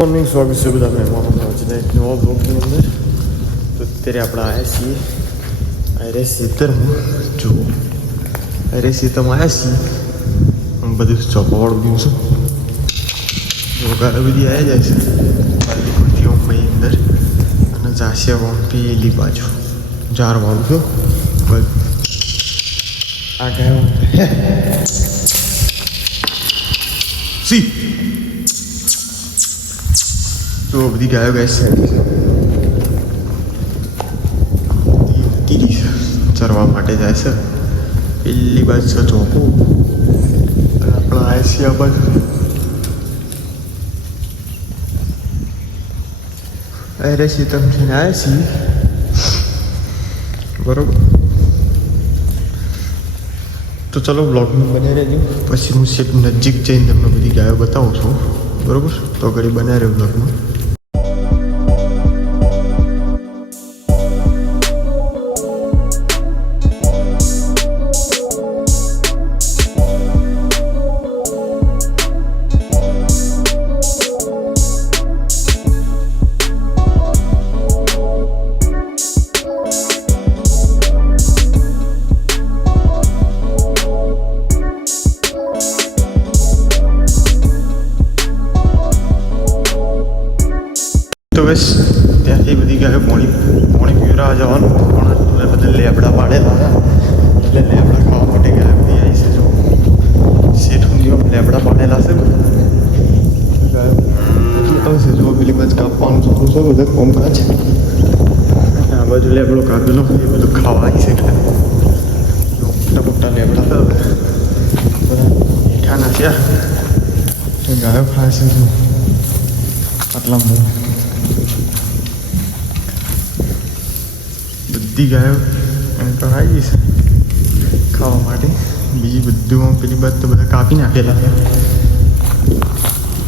Morning સ્વાગત છે બધા મહેમાનોનો આજના એક નવા બ્લોગની અંદર. તો અત્યારે આપણે આવ્યા છીએ અરે ખેતરમાં. જુઓ અરે ખેતરમાં આવ્યા છીએ. હું બધું ચોપાવાળું ગયું છું. જો ગાય બધી આવી જાય છે બાલી ખુરશીઓમાં અંદર અને જાશે પેલી બાજુ ઝાડવાળું છું. બસ આ ગાય સી તો બધી ગાયો ગાય છે ચરવા માટે જાય છે. પેલી બાજુ છે ચોપો આપણા આયસી આ બાજુ અરે સીતમથી આવ્યા છીએ બરોબર. તો ચલો બ્લોગમાં બને રહેજો. પછી હું સીટ નજીક જઈને તમને બધી ગાયો બતાવું છું બરોબર. તો ઘડી બનાવી રહ્યો બ્લોગમાં. તો બસ ત્યાંથી બધી ગાયો પોણી પીવરાવા જવાનું. પણ બધા લેબડા પાડેલા હતા એટલે લેબડા ખાવા માટે ગાયો બધી આવી છે. જો શેઠુંજીઓ લેબડા પાડેલા છે ગાયો છે. જો પેલી બાજુ કાપવાનું ચાલુ છે બધા કોમકાજ. આ બાજુ લેબડો કાપેલો એ બધું ખાવા આવી છે. મોટા મોટા લેબડા હતા બધા મીઠા નાખ્યા ગાયો ખાય છે. જો આટલા બધી ગાયો તો આવી છે ખાવા માટે. બીજી બધું પેલી બાજુ તો બધા કાપી નાખેલા છે.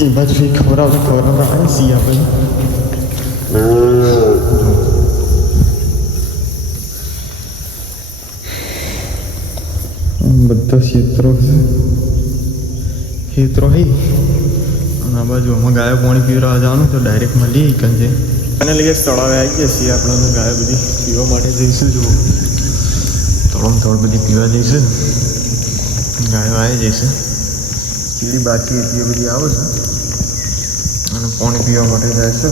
એ બાજુ ખવડાવતા આવે સી આપણે બધા ક્ષેત્રો છે. ક્ષેત્રો હઈ અને આ બાજુ આમાં ગાયો પાણી પીવડાવવા જવાનું તો ડાયરેક્ટ મળી કન છે. અને લઈએ તળાવે આવી ગયા છીએ. આપણને ગાયો બધી પીવા માટે જઈશું. જુઓ તળ બધી પીવા જઈશું. ગાયો આવી જઈશે. ચીડી બાકી એટલી બધી આવે છે અને પાણી પીવા માટે જાય છે.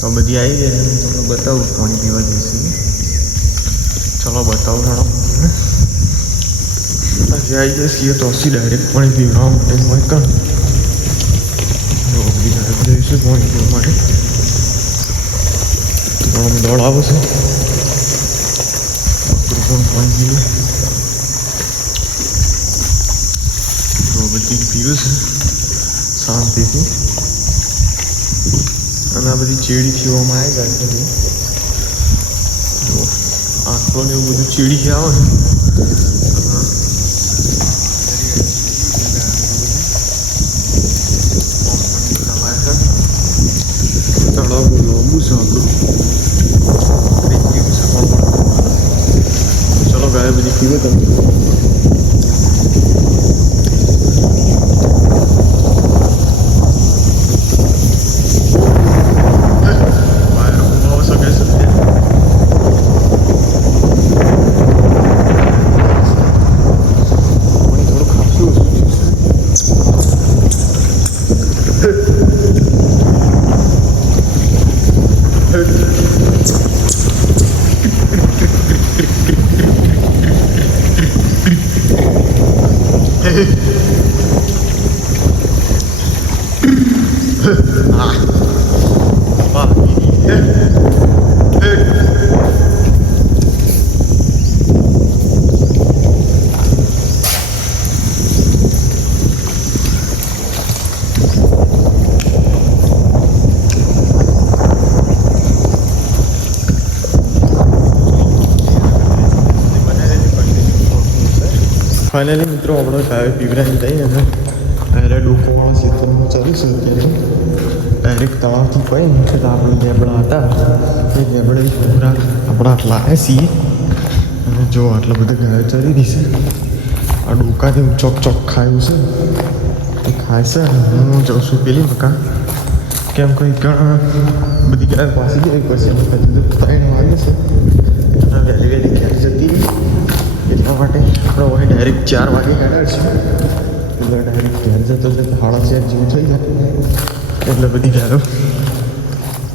તો બધી આવી જાય તમને બતાવું પાણી પીવા જઈશું. ચલો બતાવું થોડો. હજી આવી જાય છીએ તો ડાયરેક્ટ પાણી પીવડાવવા માટે હોય કાં બધી ગાયો જઈશું પાણી પીવા માટે. દોડ આવે છે પાણી પીવે બધી પીવે છે શાંતિથી. અને આ બધી ચેડી પીવામાં આવી જાય છે. જો આંખો ને એવું બધું ચેડી આવે છે. તળાવ લાંબુ છે આપણું. ચલો ગાય બધી પીવે તમે. ફાઇનલી મિત્રો આપણે ગાયો પીવરાઈ લઈ અને પહેલાં ડોકોવાળા ક્ષેત્રમાં ચાલીશું. અત્યારે ડાયરેક્ટ તળાવથી પડીને તો આપણે લેબડા હતા એ લેબડે પૂરા આપણા આટલા આવ્યા છીએ. અને જો આટલા બધા ગાયો ચરી રહી છે. આ ડોકાથી ચોક ખાયું છે એ ખાય છે. હું જાઉં છું પેલી મકા કેમ કંઈ બધી ગાયો પાસી જવી પડશે એમ હજુ તો 3 વાગે છે અને વહેલી વહેલી ઘેર જતી રહી એટલા માટે આપણે હવે ડાયરેક્ટ 4 વાગે હેડાડ છે એટલે ડાયરેક્ટ ઘેર જતો એટલે 4:30 જેવું થઈ જાય એટલે બધી ગાયો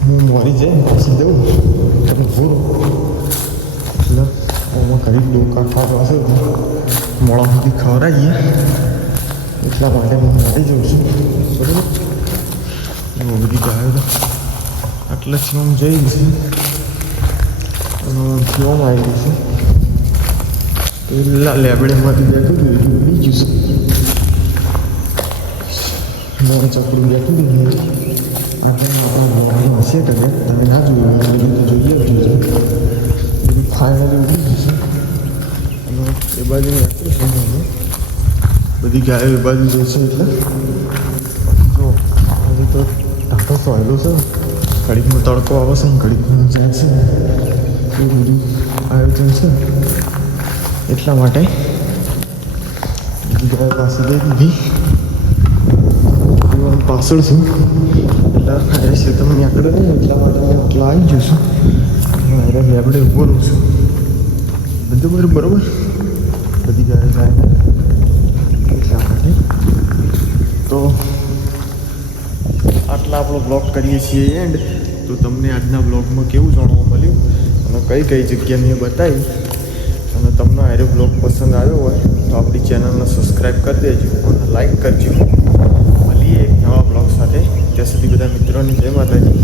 હું મોરી જાય પાછી દઉં એટલે ભૂરો એટલે આમાં કરી ડોકા ખાવા છે મોડા સુધી ખવડાવીએ એટલા માટે હું મોડી જાઉં છું બરાબર બધી ગાયો તો આટલા શિવમ જઈ છે અને શિવમ આવી છે પેલા લેબડીમાંથી બેઠું હતું એટલે બીજું છે નવા ચકડું બેઠું હતું આપણે આપણા હશે કરે તમે ના જોયું બધું જોઈએ બધું ફાઇનલી ઉડી જશે અને એ બાજુ બેઠું છે બધી ગાયો એ બાજુ જશે એટલે જો હજી તો ટાંકો સોયલો છે ઘડીકમાં તડકો આવે છે ને ઘડીકમાં જાય છે એ બધું આયોજન છે એટલા માટે બીજી ગાય પાસે દઈ દીધી પાછળ છું એટલે છે તમે આંકડે નહીં એટલા માટે હું એટલા આવી જશું મારે લેબડે ઊભો રહું છું બધું બરાબર બધી ગાય જાય એટલા માટે તો આટલા આપણો બ્લોગ કરીએ છીએ એન્ડ તો તમને આજના બ્લોગમાં કેવું જાણવા મળ્યું અને કઈ જગ્યા મેં બતાવી અને તમને આરો બ્લોગ પસંદ આવ્યો હોય તો આપણી ચેનલને સબસ્ક્રાઈબ કરી દેજો અને લાઈક કરજો મળીએ એક નવા બ્લોગ સાથે ત્યાં સુધી બધા મિત્રોને જય માતાજી.